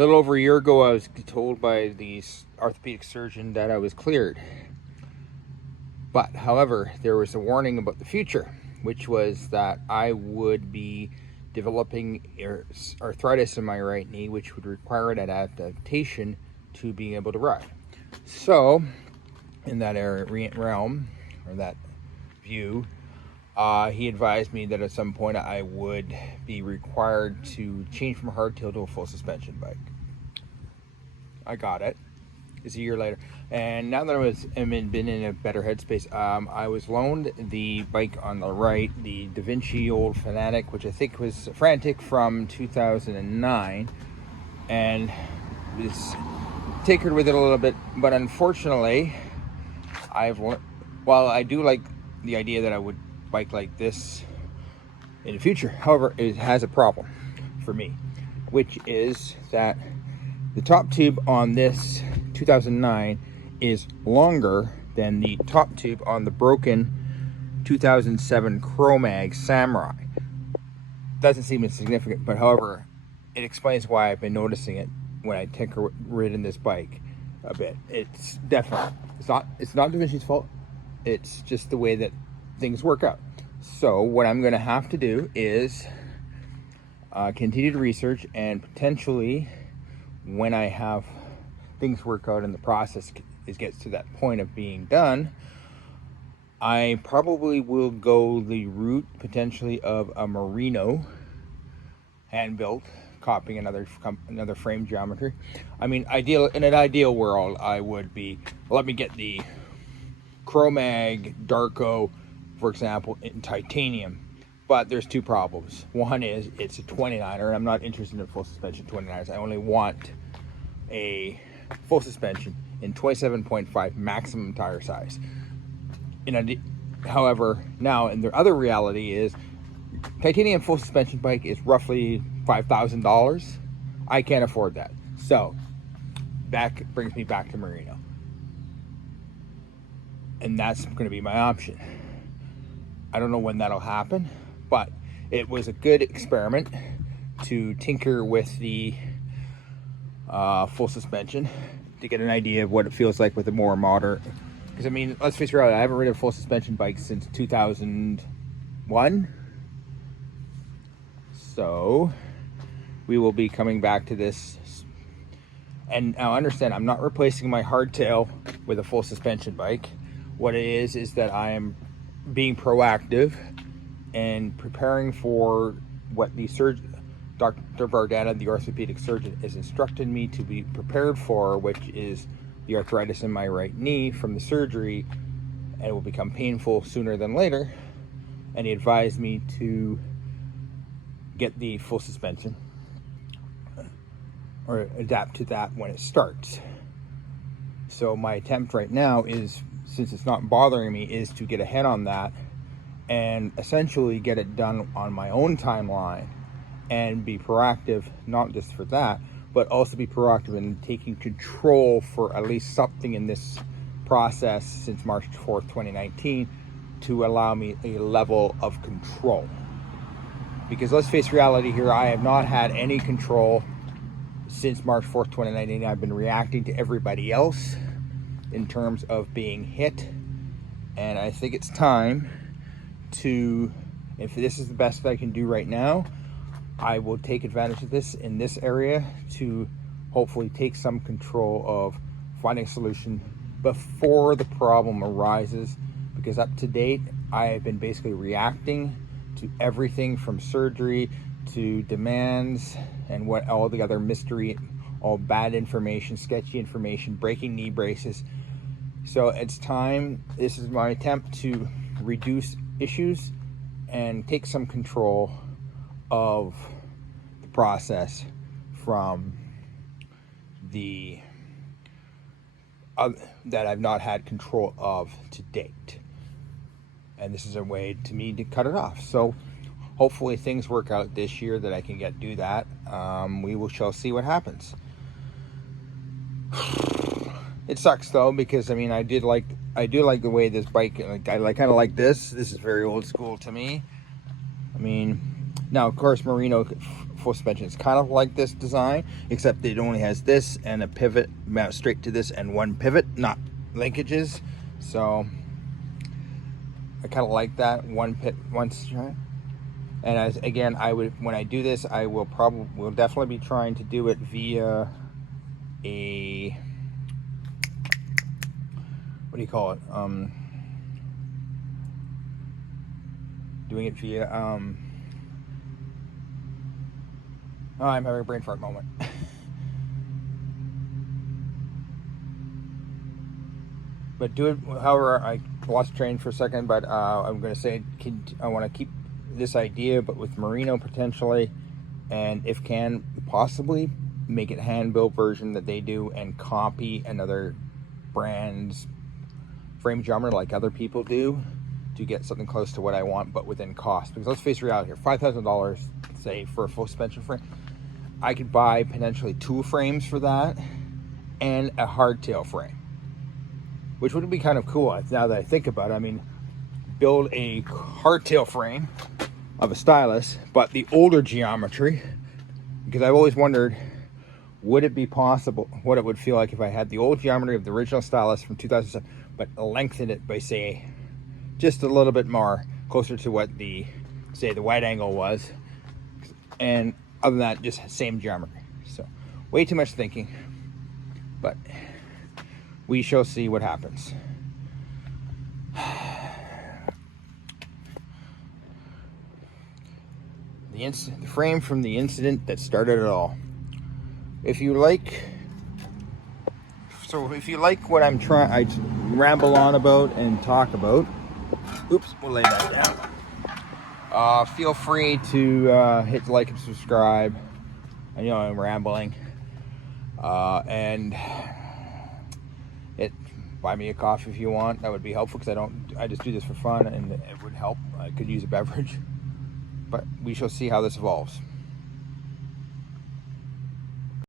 little over a year ago, I was told by the orthopedic surgeon that I was cleared. But, however, there was a warning about the future, which was that I would be developing arthritis in my right knee, which would require an adaptation to being able to ride. So, in that realm, or that view, he advised me that at some point I would be required to change from a hardtail to a full suspension bike. I got it. It's a year later, and now that I've been in a better headspace, I was loaned the bike on the right, the Da Vinci Old Fanatic, which I think was Frantic from 2009, and was tinkered with it a little bit. But unfortunately, while I do like the idea that I would bike like this in the future, however, it has a problem for me, which is that the top tube on this 2009 is longer than the top tube on the broken 2007 Chromag Samurai. Doesn't seem insignificant, but however, it explains why I've been noticing it when I tinker ridden this bike a bit. It's definitely, it's not Da Vinci's fault. It's just the way that things work out. So what I'm going to have to do is continue to research, and potentially when I have things work out and the process gets to that point of being done, I probably will go the route potentially of a merino, hand built, copying another frame geometry. I mean, in an ideal world, I would be, let me get the Chromag Darko, for example, in titanium. But there's two problems. One is it's a 29er, and I'm not interested in full suspension 29ers. I only want a full suspension in 27.5 maximum tire size. However, now, and the other reality is, titanium full suspension bike is roughly $5,000. I can't afford that. So, that brings me back to merino. And that's going to be my option. I don't know when that'll happen, but it was a good experiment to tinker with the full suspension to get an idea of what it feels like with a more modern. Because I mean, let's face it, I haven't ridden a full suspension bike since 2001. So we will be coming back to this. And now understand, I'm not replacing my hardtail with a full suspension bike. What it is that I am being proactive and preparing for what the Dr. Vardana, the orthopedic surgeon, has instructed me to be prepared for, which is the arthritis in my right knee from the surgery, and it will become painful sooner than later. And he advised me to get the full suspension or adapt to that when it starts. So my attempt right now is, since it's not bothering me, is to get ahead on that and essentially get it done on my own timeline and be proactive, not just for that, but also be proactive in taking control for at least something in this process since March 4th, 2019, to allow me a level of control. Because let's face reality here, I have not had any control since March 4th, 2019. I've been reacting to everybody else in terms of being hit, and I think it's time to, if this is the best that I can do right now, I will take advantage of this in this area to hopefully take some control of finding a solution before the problem arises, because up to date I have been basically reacting to everything from surgery to demands and what all the other mystery, all bad information, sketchy information, breaking knee braces. So it's time, this is my attempt to reduce issues and take some control of the process from the that I've not had control of to date. And this is a way to me to cut it off. So hopefully things work out this year that I can do that. Shall see what happens. It sucks though, because I mean, I do like the way this bike, I kind of like this. This is very old school to me. I mean, now of course merino full suspension. It's kind of like this design, except it only has this and a pivot mount straight to this and one pivot, not linkages. So I kind of like that one strap. And again, when I do this, I will definitely be trying to do it via a, what do you call it? Doing it via, oh, I'm having a brain fart moment. But do it, however, I lost train for a second, but I'm going to say I want to keep this idea, but with merino potentially, and if can, possibly make it hand-built version that they do and copy another brand's frame geometry like other people do to get something close to what I want, but within cost. Because let's face reality here, $5,000, say, for a full suspension frame, I could buy potentially 2 frames for that and a hardtail frame, which would be kind of cool now that I think about it. I mean, build a hardtail frame of a stylus, but the older geometry, because I've always wondered, would it be possible, what it would feel like if I had the old geometry of the original stylus from 2007, but lengthened it by, say, just a little bit more, closer to what the wide angle was, and other than that, just same geometry. So, way too much thinking, but we shall see what happens. The frame from the incident that started it all. If you like what I'm trying, I ramble on about and talk about. Oops, we'll lay that down. Feel free to hit like and subscribe. I know I'm rambling. And buy me a coffee if you want. That would be helpful, because I just do this for fun, and it would help. I could use a beverage. But we shall see how this evolves.